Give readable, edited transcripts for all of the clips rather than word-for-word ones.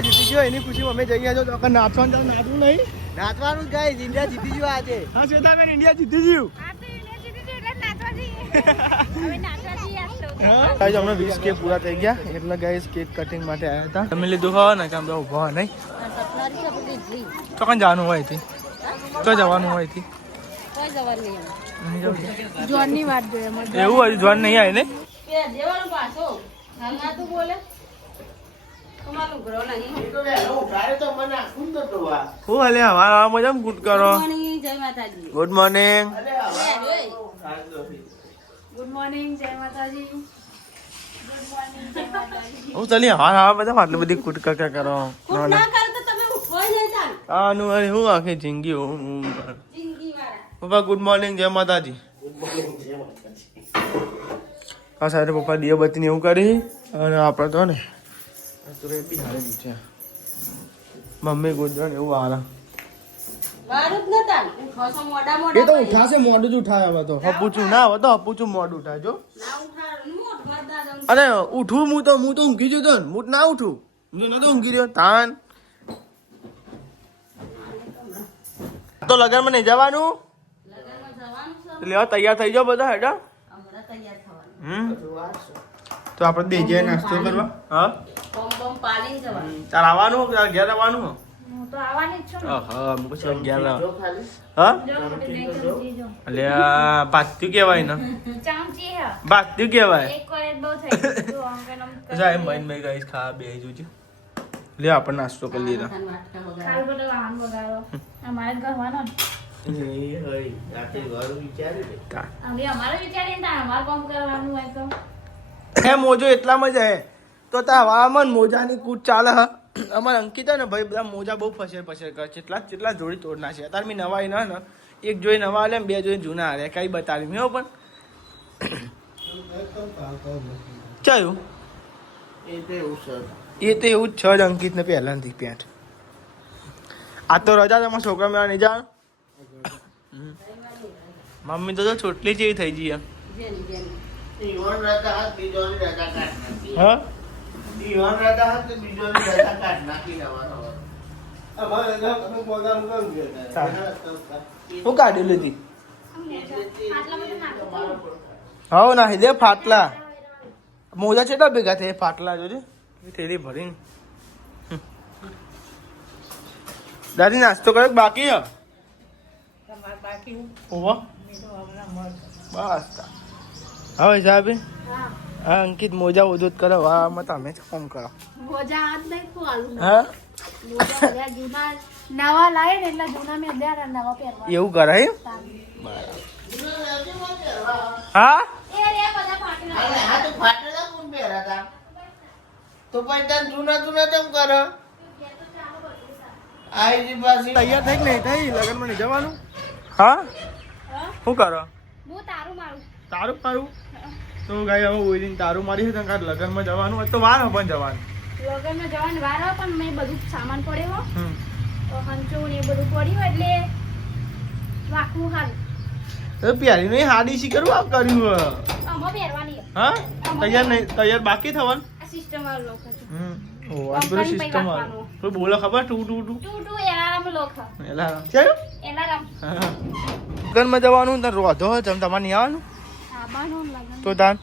જીતી ગયો એની ખુશીમાં અમે જઈએ છો તો નાચવાનું નાચવું નહીં નાચવાનું ગાઈસ ઇન્ડિયા જીતી ગયો આજે. હા શ્વેતાબેન ઇન્ડિયા જીતી ગયું. ગાઈસ હમણાં 20 કેક પૂરા થઈ ગયા એટલે ગાઈસ કેક કટિંગ માટે આવ્યા હતા. તમે લીધું હોય ને કામ તો ઉભા નહીં તો કઈ જવાનું હોય થી તો જવાનું હોય થી જોનની વાત જોઈએ એવું હજુ જોન નહીં આવે ને દેવાનું પાછો હાલમાં તું બોલે તમારું ઘરો નહીં હું હાલે હવા મજા ગુડ કરો. જય માતાજી. Good morning. ગુડ મોર્નિંગ જય માતાજી. હું ચાલી હવા બધા આટલી બધી કુટકા કરો ના કરો તો તમે ઉઠો જ ચાલ આનું અરે હું આખી જિંદગી જિંદગી વાળા પપ્પા ગુડ મોર્નિંગ જય માતાજી. આ સાથે પપ્પા દિયાબત્તી એવું કરી અને આપણે તો ને મમ્મી ગુજરાત એવું હાલ વારું જ નતા ઉઠો છો મોડા એ મોડા તો ઉઠાશે મોડું જ ઉઠાય હવે તો હપુચું ના હવે તો હપુચું મોડું ઉઠાય જો ના ઉઠા મોટ ગદા દમ અરે ઉઠું હું તો ઊંઘી જતો ને હું ના ઉઠું હું નતો ઊંઘી રહ્યો તાન તો લગનમાં નહીં જવાનું લગનમાં જવાનું છે લેવા તૈયાર થઈ જાઓ બધા હેડા હમણાં તૈયાર થવાનું તો આપણે બે જઈએ નાસ્તો કરવા હા બોમ બોમ પાલીને જવાનું તાર આવવાનું તાર ઘેર આવવાનું હું તો આવવાની જ છું હા પછી ઘેર હા એટલે ભાત્યું કેવાય ને ચામચી હે ભાત્યું કેવાય એક વાર બહુ થઈ ગયું અંગનમ જાય મઈન મઈ ગાઈસ ખા બે જોજો લે આપણે નાસ્તો કરી લીધા કાલ બધો વાહન વગાડો અમારે ગવાનો અમે અમારે વિચારીએ ને અમારે કામ કરવાનું હોય તો હે મોજો એટલામાં જ હે તો તા હવામાન મોજાની કૂટ ચાલે હ અમારે અંકિતા ને ભાઈ બધા મોજા બહુ ફસેર કરે કેટલા જોડી તોડ નાખે અત્યારે મેં નવાઈ ના ને એક જોઈ નવા આલે બે જોઈ જૂના હારે કઈ બતાવી મેં પણ ચાયું એ તો એવું જ છે જ અંકિત ને પહેલાથી પેન્ટ આ તો રજા તમારા છોકરા મેળા નહીં જા મમ્મી તો ચોટલી જેવી થઈ ગઈ જેની જેની હા હું કાઢી લીધી હા નાખી દે ફાટલા મોજા કેટલા ભેગા થાય ફાટલા જોજે થેલી ભરીને દાદી નાસ્તો કરે બાકી હ ઓહો બસ હવે સાહેબ હા અંકિત મોજા ઉદૂત કરો આમાં તમે જ ફોન કરો મોજા આજ નહીં ખોવાનું હા મોજા જૂના નવા લાવે ને એટલે જૂના મેં અધ્યાર નવા પહેરવા એવું કરાય હા એ રે બધા પાટલા તો પછી તને જૂના કેમ કરો તૈયાર થઈ કે નહીં થઈ લગનમાં નહીં જવાનું હા શું કરો હું તારું મારું તારું મારું તો ગાઈ હવે ઓઈલિંગ તારું મારી છે કાંઈ લગનમાં જવાનું હોય તો વાર પણ જવાનું લગનમાં જવાનું વાર હોય પણ મેં બધું સામાન પડ્યો તો હંચો ને એ બધું પડ્યું એટલે વાકવું હાલ પ્યારી નહીં હાડી શી કરવું આ કર્યું આમાં પહેરવાની હા તૈયાર નહીં તૈયાર બાકી થવાનું આ સિસ્ટમ વાળો લોક છે ઓ આ બધું સિસ્ટમ વાળું કોઈ બોલો ખબર ટુ ટુ ટુ ટુ એલારામ લોક એલારામ ચાલો એલારામ લગનમાં જવાનું ને રોધો જમ તમારે નહીં આવવાનું આબાનો લગન તો તાન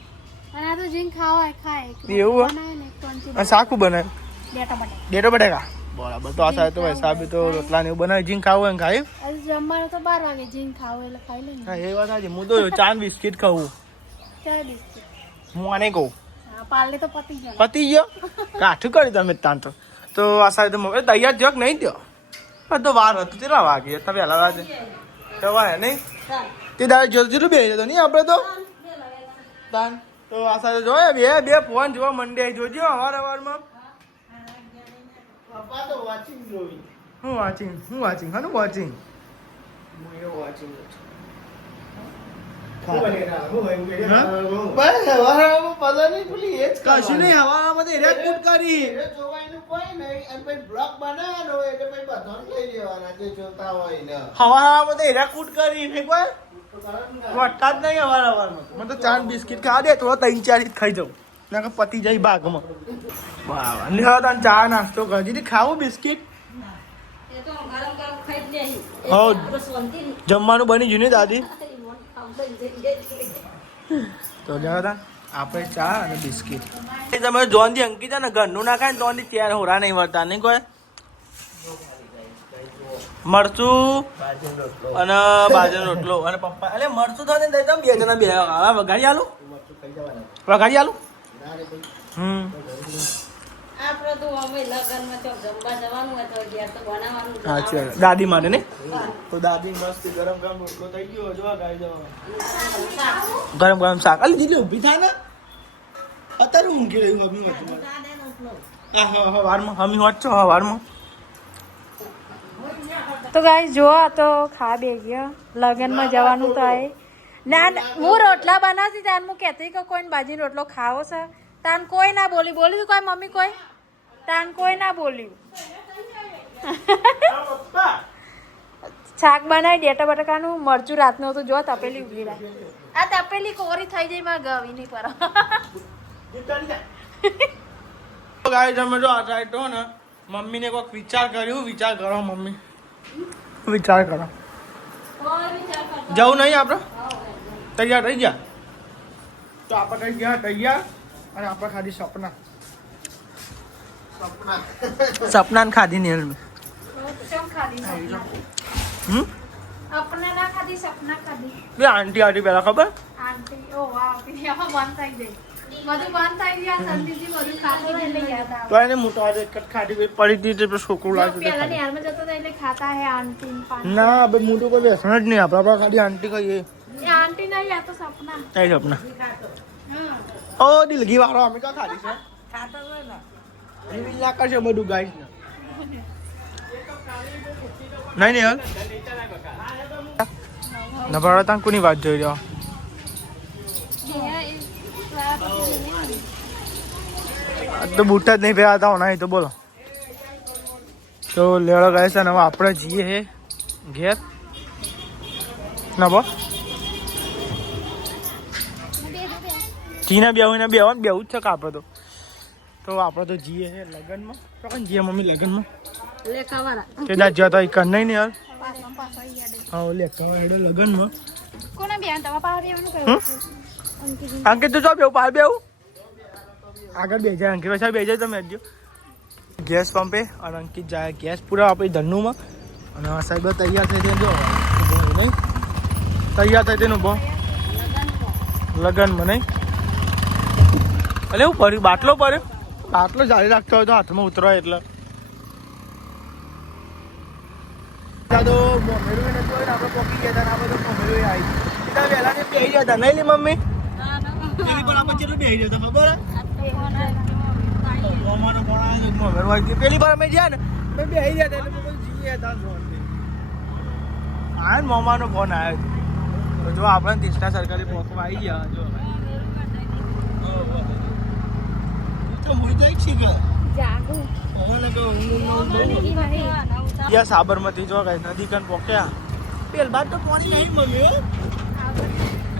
અને આ તો જીન ખાવા ખાય એવું બનાવે ને કોણથી આ શાકું બનાવ્યું ડેટા બટે ડેટો બટેકા બરાબર તો આ સાથે તો હિસાબે તો રોટલા ને એવું બનાવી જીન ખાવું હોય ને ખાય આજે જમવાનું તો 12 વાગે જીન ખાવું એટલે ખાઈ લે ને હા એ વાત સાચી હું તો ચાન બિસ્કિટ ખાવું ચાલ બિસ્કિટ હું આને કહું હા પાલે તો પતી ગયો પતી ગયો કાઠું કરી તમે તાન તો આ સાથે તો તૈયાર થયો કે નહીં થયો પણ તો વાર હતું કેટલા વાગે તમે વહેલા વાગે જવાય નહીં તે દાડે જલ્દી બે જતો નહીં આપણે તો તાન તો આ સાથે જોયા બે ફોન જોવા મંડે જોજો અવારમાં પપ્પા તો વોચિંગ જોઈ હું વાંચિંગ હાનું વોચિંગ કશું નહીં હવામાં તો એરિયા કૂટ કરી જોવાનું કોઈ નહીં અને પછી બ્લોગ બનાવવાનો હોય એટલે પછી બધાને લઈ લેવાના જે જોતા હોય ને હવામાં તો એરિયા કૂટ કરી નહીં કોઈ વટતા જ નહીં હવામાં મને તો ચાર બિસ્કિટ ખા દે તો 3-4 ખાઈ જાઉં ના કે પતી જાય ભાગમાં વાહ વાહ લ્યો તને ચા નાસ્તો કરી દીધી ખાવું બિસ્કિટ હો જમવાનું બની ગયું ને દાદી તો લ્યો તા આપણે ચા અને બિસ્કિટ તમે જોનથી અંકિતા ને ઘરનું ના ખાય ને તો ત્યારે હોરા નહીં વળતા નહીં કોઈ મરચું અને બાજરીનો રોટલો અને પપ્પા અરે મરચું થાય ને બે જણા બે વઘારી આલું વઘારી આલું દાદી માટે ને તો દાદી મસ્ત ગરમ ગરમ રોટલો થઈ ગયો જો ગરમ ગરમ શાક અલી દીદી ઊભી થાય ને અત્યારે ઊંઘી રહ્યું મમ્મી વારમાં મમ્મી વાત છો વારમાં તો ગાઈસ જો આ તો ખા બે ગયા લગનમાં જવાનું તો આય ના હું રોટલા બનાવતી તાન હું કહેતી કે કોઈને બાજીનો રોટલો ખાવો છે તાન કોઈ ના બોલી બોલી કોઈ મમ્મી કોઈ તાન કોઈ ના બોલ્યું શાક બનાવી ડેટા બટાકાનું મરચું રાતનું હતું જો તપેલી ઉભી રાખી આ તપેલી કોરી થઈ જાય માં ગવી નહીં પર ગાઈસ તમે જો આ સાઈડ તો ને મમ્મીને કોઈક વિચાર કર્યું વિચાર કરો મમ્મી વિચાર કરો જવું નહીં આપણે તૈયાર થઈ ગયા તો આપણે થઈ ગયા તૈયાર અને આપણે ખાધી સપના સપના ને ખાધી ને अपने ना खाधी सपना खाधी બે આંટી આંટી પેલા ખબર आंटी ओ वाह फिर यहाँ बंद થઈ ગઈ બધું બંધ થઈ ગયા સંદીપજી બધું ખાતી એટલે યાદ આવે તો એને મોટો આજે કટ ખાધી પડી હતી તે છોકરું લાગ્યું પહેલા ની હાલમાં જતો તો એટલે ખાતા હે આंटी પાણી ના હવે મોટું કોઈ બેસણ જ નહીં આપણે ખાલી આંટી કહીએ એ आंटी નહીં આ તો સપના કઈ સપના ઓ દિલગી વાળો અમે કા ખાધી છે ખાતા હોય ને રિવીલ ના કરશે બધું ગાઈસ ને નહીં હાલ નભાડા તાં કોની વાત જોઈ રહ્યો તો બૂટા જ નહીં પહેરાતા હોના તો બોલો તો લેળો ગાય છે ને હવે આપણે જઈએ હે ઘેર ના બો જીના બેવું જ છે કે આપણે તો આપણે તો જઈએ હે લગ્નમાં તો કઈ જઈએ મમ્મી લગ્નમાં તે દા જ્યાં તો કર નહીં ને યાર હા લેખવા હેડો લગ્નમાં કોના બેન તમારા પાસે રહેવાનું કહ્યું અંકિત તું જો બેવું પાર બેવું આગળ બે જાય અંકિત સાહેબ બે જાય તમે જો ગેસ પંપે અને અંકિત જાય ગેસ પૂરા આપણી ધન્નુમાં અને આ સાહેબ તૈયાર થઈ જાય જો નહીં તૈયાર થઈ તેનું બહુ લગનમાં નહીં એટલે એવું ભર્યું બાટલો ભર્યો બાટલો જાળી રાખતો હોય તો હાથમાં ઉતરાય એટલે તો મોમેરું નથી હોય ને આપણે પોકી ગયા હતા ને આ બધું મોમેરું આવી ત્યાં વહેલા ને બેસી જતા નહીં લી મમ્મી તેની પર આપણે કેટલું બેસી જતા ખબર મોમાનો ફોન આવ્યો મોમેરું આવી પેલી વાર અમે ગયા ને મેં બેસી જતા એટલે બધું જીવી હતા ફોન આ મોમાનો ફોન આવ્યો તો જો આપણે તીસરા સરકારી પોકમાં આવી ગયા જો તો મોઈ જાય છે કે જાગુ યા સાબરમતી જો ગઈ નદી કન પોક્યા પેલ બાદ તો પાણી નહીં મમ્મી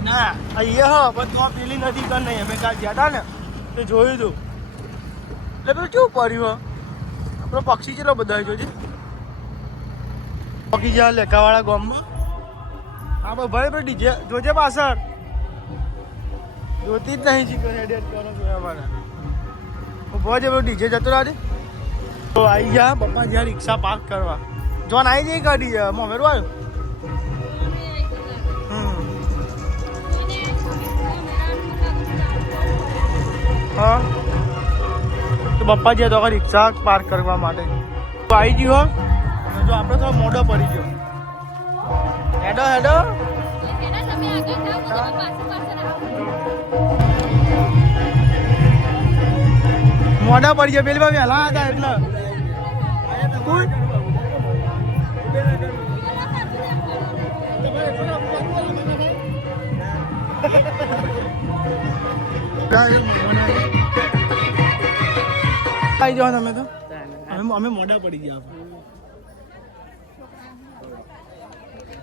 ના અહીંયા હા પણ તો પેલી નદી કન નહીં અમે કાલ ગયા હતા ને તો જોયું હતું એટલે પેલું કેવું પડ્યું આપણો પક્ષી કેટલો બધા જોજે પક્ષી જ્યાં લેખાવાળા ગામમાં આપણે ભાઈ ભાઈ ડીજે જોજે પાછળ જોતી જ નહીં શીખો એડિટ કરો જોયા મારે ઉભો છે પેલું ડીજે જતો રહે તો આવી ગયા પપ્પા જ્યાં રિક્ષા પાર્ક કરવા જોન આવી જઈ ગાડી મોમેરું આવ્યું હા તો પપ્પા જ્યાં તો રિક્ષા પાર્ક કરવા માટે તો આવી ગયો અને જો આપણે થોડો મોડો પડી ગયો હેડો હેડો મોડા પડી ગયા પેલી વહેલા હતા એટલે આવી જાઓ તમે તો અમે મોડા પડી ગયા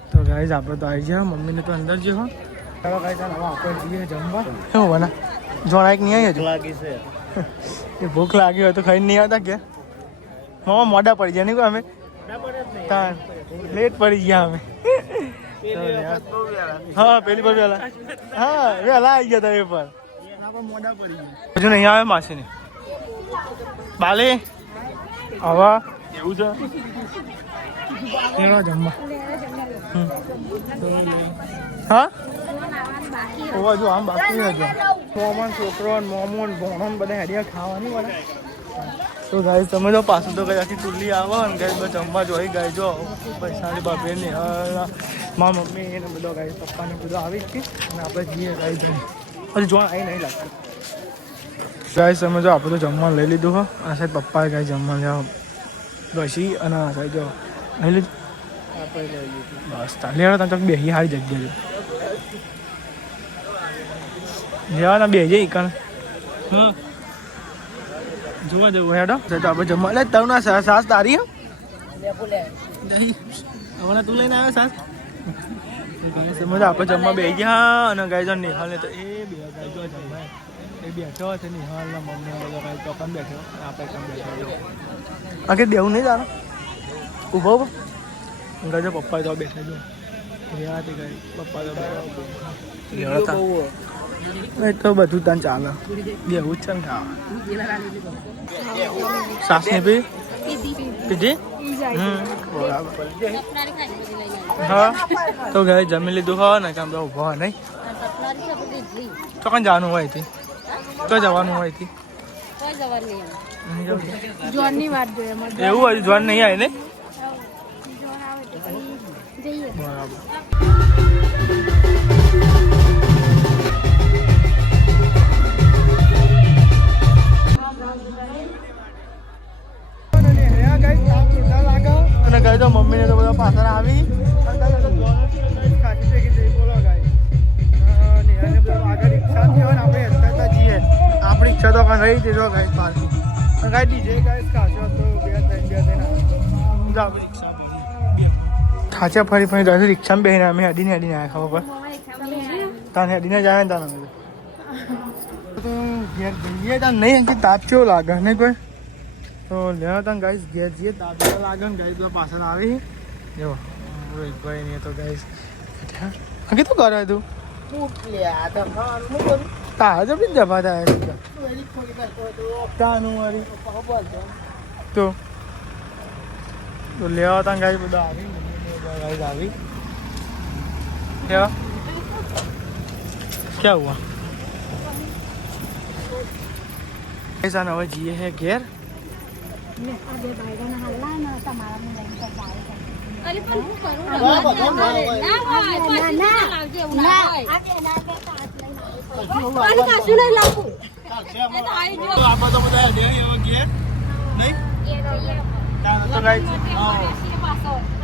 તો ગાઈઝ આપણે તો આવી ગયા મમ્મીને તો અંદર જે હો ચાલો ગાઈઝ હવે આપણે જઈએ જમવા શું બના જોણા એક નહીં આવી હજુ લાગી છે એ ભૂખ લાગી હોય તો ખાઈને નહીં આવતા કે મામા મોડા પડી ગયા નહીં કોઈ અમે લેટ પડી ગયા અમે હા પેલી પર વહેલા હા વહેલા આવી ગયા હતા એ પર મોડા પડી ગયા હજુ નહીં આવે માસી ને બાલે હવે એવું છે જમવા હા જો આમ બાકી હજુ મોમન છોકરો મોમન ભોણો બધા હેડિયા ખાવાની મળે તો ગાય તમે જો પાછું તો કઈ આખી ટુલ્લી આવે ને ગાય બસ જમવા જોઈ ગાય જો પૈસાની બાપે ને મારા મમ્મી એને બધો ગાય પપ્પાને બધો આવી જ અને આપણે જઈએ ગાય જઈએ હજુ જોવા આવી નહીં લાગતું ગાય તમે જો આપણે તો જમવાનું લઈ લીધું હો આ સાહેબ પપ્પાએ ગાય જમવાનું જાઓ બસી અને આ સાહેબ જો લઈ લીધું બસ લેવા તમે બેસી સારી જગ્યા લેવાના બે જઈ કણ હા જોવા જવું હેડો તો આપણે જમવા લે તવ ના સાસ તારી હમણાં તું લઈને આવ્યો સાસ સમજ આપણે જમવા બે ગયા અને ગાય જો નિહાલ ને તો એ બે ગાય જો જમવા એ બેઠો છે નિહાલ ના મમ્મી બધો ગાય તો પણ બેઠો આપણે પણ બેઠો આગળ દેવું નહીં તારો ઉભો ઉભો ગાય પપ્પા તો બેઠા જો રેવાથી ગાય પપ્પા તો બેઠા એ તો બધું તને ચાલે બેવું જ છે ને ખાવા સાસ ને પીધી બરાબર હા તો ઘરે જમી લીધું હોય ને કામ તો ઉભો હોય નહીં તો કાં જવાનું હોય થી તો જવાનું હોય થી એવું હોય જોન નહીં આવે ને બરાબર અને ગાય તો મમ્મીને તો બધા પાછળ આવી આગળ રિક્ષા થયો ને આપણે હેરતા જઈએ આપણી ઈચ્છા તો કાંઈ રહી દીધો ગાય પાર્કિંગ ગાય ડીજે ગાય ખાશો તો ખાચા ફરી ફરી જાય રિક્ષામાં બેસીને અમે હેડીને આવ્યા ખબર પર તાને હેડીને જાય ને તાને તો ઘેર જઈએ તાને નહીં તાપ કેવો લાગે નહીં કોઈ તો લેવા તા ગાઈસ ઘેર જઈએ દાદા લાગે ને ગાઈસ તો પાછળ આવી જો ભાઈ ને તો ગાઈસ આગે તો કરે તું તારા જો બી જવા થાય તાનું વારી તો લેવા તા ગાઈસ બધા આવી गाइस આવી क्या क्या हुआ ऐसा ना हो जिए है घेर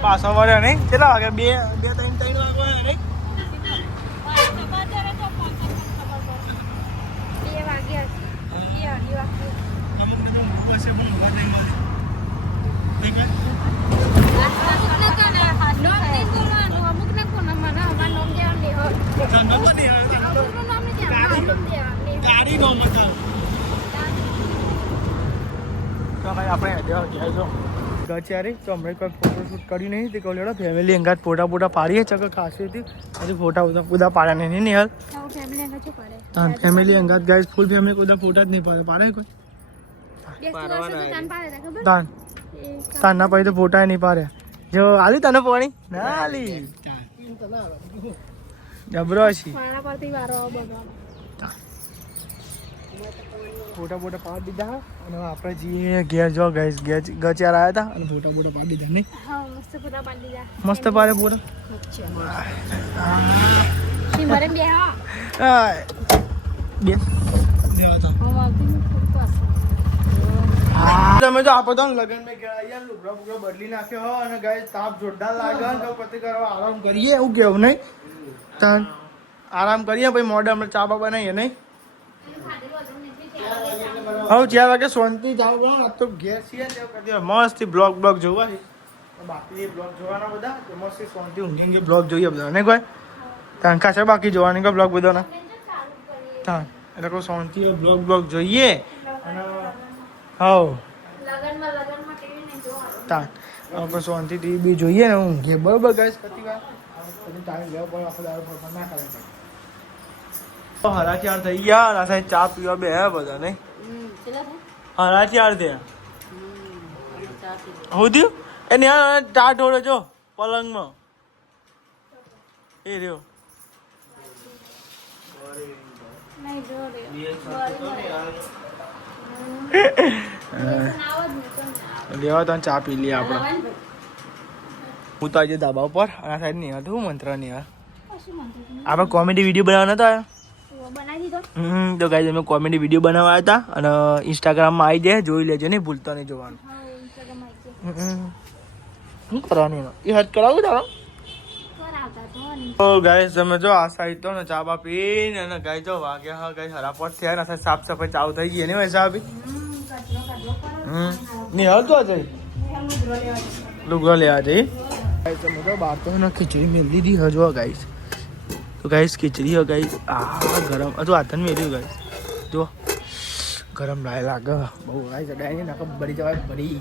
પાછો વળ્યો નહીં કેટલા વાગે બે ત્રણ વાગ્યા નહીં ગચારી તો હમણાં કોઈ ફોટોશૂટ કર્યું નહીં તે કહું લેડો ફેમિલી અંગાત ફોટા પાડીએ ચક ખાસી હતી હજી ફોટા બધા પાડ્યા નહીં હાલ ફેમિલી અંગાત ગાઈસ ફૂલ ફેમિલી બધા ફોટા જ નહીં પાડે કોઈ તાન ના પછી તો ફોટા નહીં પાડે જો આલી તને પાણી ના આલી જબરો છે ફોટા પાડી દીધા અને આપણે જઈએ ઘેર જો ગાઈસ ગચાર આવ્યા હતા અને ફોટા પાડી દીધા નહીં મસ્ત પાડે ફોટા તમે તો આપો તો લગન મેં ગયા યાર લુગડા બુગડા બદલી નાખ્યો હો અને ગાઈસ તાપ જોરદાર લાગે તો પતિ કરવા આરામ કરીએ એવું કેવું નહીં તાન આરામ કરીએ પછી મોડે આપણે ચા બા બનાવીએ નહીં હવે 4 વાગે શાંતિ જાવ આ તો ઘેર છીએ મસ્ત બ્લોગ જોવા છે બાકી બ્લોગ જોવાના બધા મસ્ત શાંતિ ઊંઘી બ્લોગ જોઈએ બધા ને કોઈ તાન કાચા બાકી જોવાની કોઈ બ્લોગ બધાના તાન એટલે કોઈ શાંતિ બ્લોગ જોઈએ અને હાઉ લગનમાં ટીવી નહીં જોવાનું. તા આપણે શાંતિ ટીવી બી જોઈએ ને ઊંઘીએ બરોબર ગાઈસ કતી વાર પછી ટાઈમ લેવો પડે આખો દાડો ફરફર ના કરે હરા ચાર થઈ ગયા અને આ સાઈડ ચા પીવા બે હે બધા નહીં હરા ચાર થયા હું થયું એ ત્યાં ચા ઢોળે જો પલંગમાં એ રહ્યો નહીં જો લેવા તો ચા પી લઈએ આપણે હું તો આજે ધાબા ઉપર અને આ સાઈડ નહીં હતું મંત્ર નહીં આપણે કોમેડી વિડીયો બનાવવાનો હતો બનાવી દીધો. તો ગાઈઝ અમે કોમેડી વિડીયો બનાવવા હતા અને ઇન્સ્ટાગ્રામમાં આવી જાય જોઈ લેજો નહીં ભૂલતા નહીં જોવાનું શું કરવાનું એમાં? એ હદ કરાવું તારો તો ગાઈઝ તમે જો આ સાઈડ તો ને ચા બા પીને અને ગાઈ જો વાગ્યા હા ગાઈ હરાપટ થયા ને સાફ સફાઈ ચાલુ થઈ ગઈ એની વૈસા આપી નહીં હલતો જઈ લુગડો લેવા જઈ ગાઈઝ તમે જો બહાર તો ને ખીચડી મેળ દીધી હજુ ગાઈઝ તો ગાઈઝ ખીચડી હો ગાઈઝ આ ગરમ હજુ હાથન મેળ્યું ગાઈઝ જો ગરમ લાય લાગે બહુ ગાઈઝ અડાય ને નાખો બળી જવાય બળી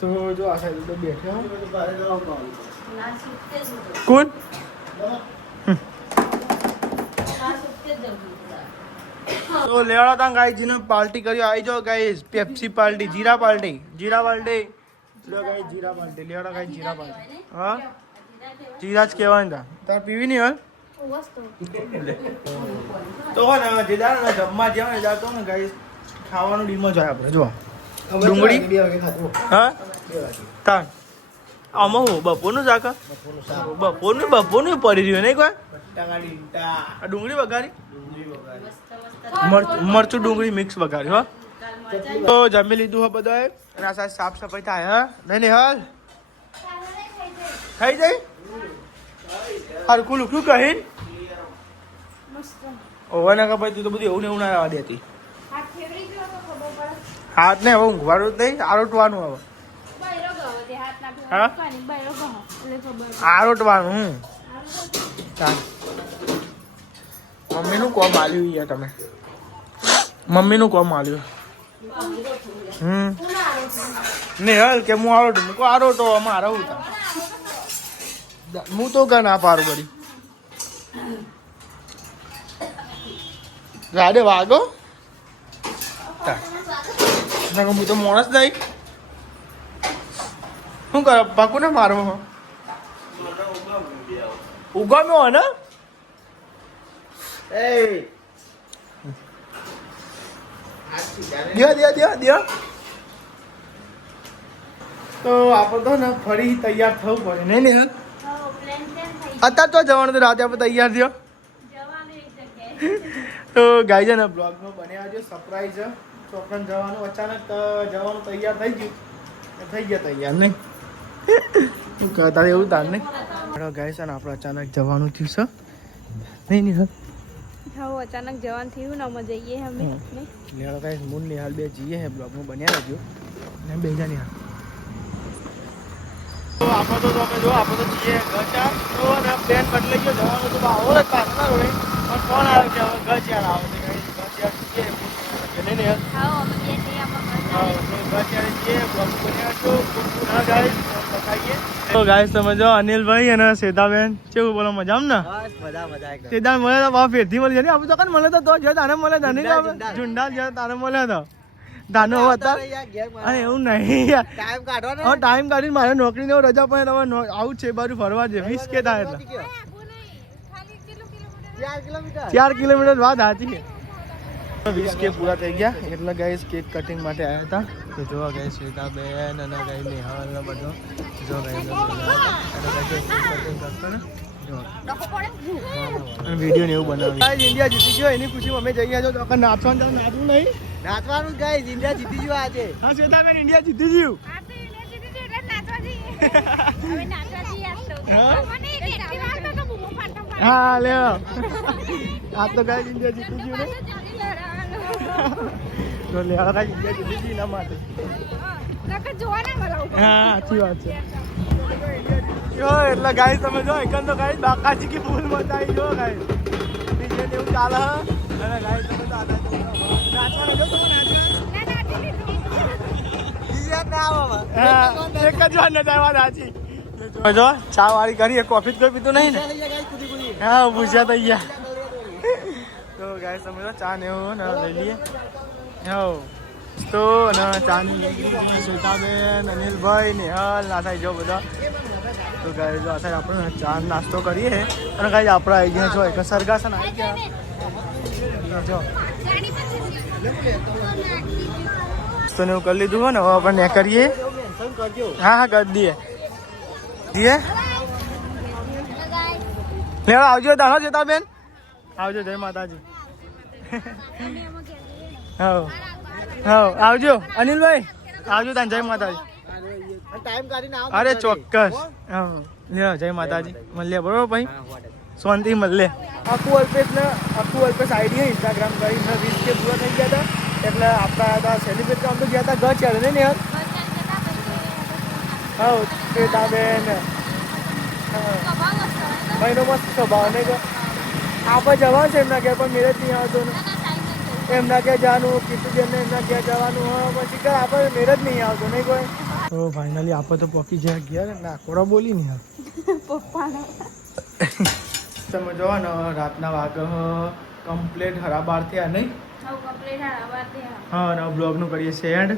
તો જો આ સાઈડ તો બેઠો કોણ તો લેવાડા તા ગાઈઝ ને પાર્ટી કરી આવી જાઓ ગાઈઝ પેપ્સી પાર્ટી જીરા પાર્ટી જીરા પાર્ટી લો ગાઈઝ જીરા પાર્ટી લેવાડા ગાઈઝ જીરા પાર્ટી હા જીરા જ કહેવાય ને તાર પીવી નહીં હાલ તો હો ને જેદાર ને જમવા જ્યાં ને જાતો ને ગાઈઝ ખાવાનું ડીમો જાય આપણે જો ડુંગળી હા તાન આમાં હું બપોરનું શાક બપોરનું પડી રહ્યું નહીં કોઈ આ ડુંગળી વઘારી મરચું ડુંગળી મિક્સ વઘારી હો તો જમી લીધું હો બધાએ અને આ સાહેબ સાફ સફાઈ થાય હા નહીં હાલ થઈ જાય હરખું લુખું કહીને ઓવા ના ભાઈ તું તો બધું એવું ને એવું ના આવવા દેતી હાથ ને હવે ઊંઘવાનું જ નહીં આરોટવાનું હવે હા આરોટવાનું મમ્મીનું કોમ આલ્યું યાર તમે મમ્મીનું કોમ આલ્યું ને હાલ કે હું આરોટું મૂકો આરોટો અમારા હું હું તો કા ના પારું બધી રાડે વાગો હું તો માણસ નહીં શું કરે પાકું ને મારો ઉગામ્યો હે ને દિયા તો આપણે તો ને ફરી તૈયાર થવું પડે નહીં ને અત્યારે તો જવાનું તો રાતે આપણે તૈયાર થયો તો ગાઈ છે ને બ્લોગમાં બન્યા છે સરપ્રાઈઝ ચોકન જવાનું અચાનક જવાનું તૈયાર થઈ ગયું થઈ ગયા તૈયાર નહીં શું કહેતા એવું તાર નહીં ગાય છે ને આપણે અચાનક જવાનું થયું છે નહીં નહીં હા અચાનક જવાનું થયું ને અમે જઈએ અમે લેવા ગાય મૂન નિહાલ બે જઈએ હે બ્લોગમાં બન્યા રહેજો ને બે જા નિહાલ તો આપણે તો તમે જો આપણે તો જઈએ ગચાર તો ને પ્લેન બદલાઈ ગયો જવાનું તો આવો જ પાછળ હોય પણ કોણ આવે કે હવે ગચાર આવે છે ગચાર જઈએ નહીં નહીં હા અમે જઈએ તો ગાઈસ તમે જો અનિલભાઈ અને શ્વેતાબેન કેવું બોલો મજામાં ને શ્વેતા મળે તો બાપ ફેરથી મળી જાય આપણે તો કાન મળે તો જો તારે મળે તને ઝુંડા જો તારે મળે તો તાનો હતા અરે એવું નહીં ટાઈમ કાઢવાનો હા ટાઈમ કાઢીને મારે નોકરીને રજા પણ હવે આવું છે બાજુ ફરવા છે 20 કે થાય એટલે 4 કિલોમીટર વાત સાચી છે 20 કે પૂરા થઈ ગયા એટલે ગાઈસ કેક કટિંગ માટે આવ્યા હતા તો જોવા ગાઈસ શ્વેતાબેન અને ગાઈ નિહાલ ને બધો જો ગાઈસ વિડીયો ને એવું બનાવ્યું ગાઈસ ઇન્ડિયા જીતી ગયો એની ખુશીમાં અમે જઈએ છો તો નાચવાનું નાચવું નહીં નાચવાનું ગાઈસ ઇન્ડિયા જીતી ગયો આજે હા શ્વેતાબેન ઇન્ડિયા જીતી ગયું હા લે આ તો ગાઈસ ઇન્ડિયા જીતી ગયું ને તો લે આ ગાઈસ ઇન્ડિયા જીતી ગઈ ના માટે હા સાચી વાત છે જો એટલે ગાઈસ તમે જો એકન તો ગાઈસ બાકાજી કી ફૂલ મચાઈ જો ગાઈસ નીચે એવું ચાલે અને ગાય તમે તો આના તો નાચવાનો જો તમે નાચવા એક જ વાર ને તાર વાત સાચી જો ચા વાળી કરીએ કોફી કોઈ પીતું નહીં ને હા પૂછ્યા થઈ ગયા તો ગાય તમે તો ચા ને એવું ને લઈ લઈએ હો તો ને ચાની શ્વેતાબેન અનિલભાઈ નિહાલ ના થાય જો બધા તો ગાય જો આ થાય આપણે ચા નાસ્તો કરીએ અને ગાય આપણે આવી ગયા જો એક સરગાસન આવી ગયા જો તો ને એવું કરી લીધું હોય ને હવે આપણે ને કરીએ હા હા કરી દઈએ લેવા આવજો તાનો જતા બેન આવજો જય માતાજી હા હા આવજો અનિલભાઈ આવજો તાન જય માતાજી ટાઈમ કાઢીને આવો અરે ચોક્કસ હા લે જય માતાજી મળીએ બરોબર ભાઈ શાંતિ મળીએ આખું અલ્પેશ આઈડી હે ઇન્સ્ટાગ્રામ કરી 20 કે પૂરા થઈ ગયા હતા એટલે આપણા હતા સેલિબ્રેટ કરવા તો ગયા હતા ઘર ચાલે ને યાર હા શ્વેતાબેન ભાઈનો મસ્ત સ્વભાવ ને આપણે જવાનું છે એમના ઘેર પણ મેરેજ નહીં આવતો ને એમના ક્યાં જવાનું કીર્તિબેન ને એમના ક્યાં જવાનું હા પછી કર આપણે મેરેજ નહીં આવતો નહીં કોઈ તો ફાઇનલી આપણે તો પોકી જ્યાં ગયા ને નાકોડા બોલી ને યાર પપ્પાનો તમે જોવો ને રાતના વાગ કમ્પ્લીટ 12:30 થયા નહીં કમ્પ્લીટ હા અને બ્લોગનું કરીએ છીએ એન્ડ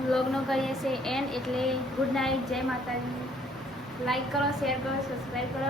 વ્લોગનો કરીએ છીએ એન્ડ એટલે ગુડ નાઇટ જય માતાજી લાઈક કરો શેર કરો સબસ્ક્રાઈબ કરો